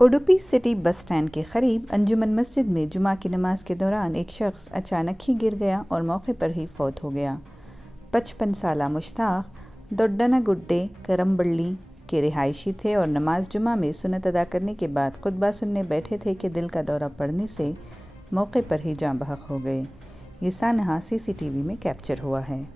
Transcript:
Udupi city bus stand के करीब अंजुमन मस्जिद में जुमा की नमाज के दौरान एक शख्स अचानक ही गिर गया और मौके पर ही फौत हो गया। 55 साला मुश्ताक दोड्डनागुड्डे करम्बल्ली के रिहायशी थे और नमाज जुमा में सुन्नत अदा करने के बाद खुतबा सुनने बैठे थे कि दिल का दौरा पड़ने से मौके पर ही जाँ बहक हो गए। ये सानहा CCTV में कैप्चर हुआ है।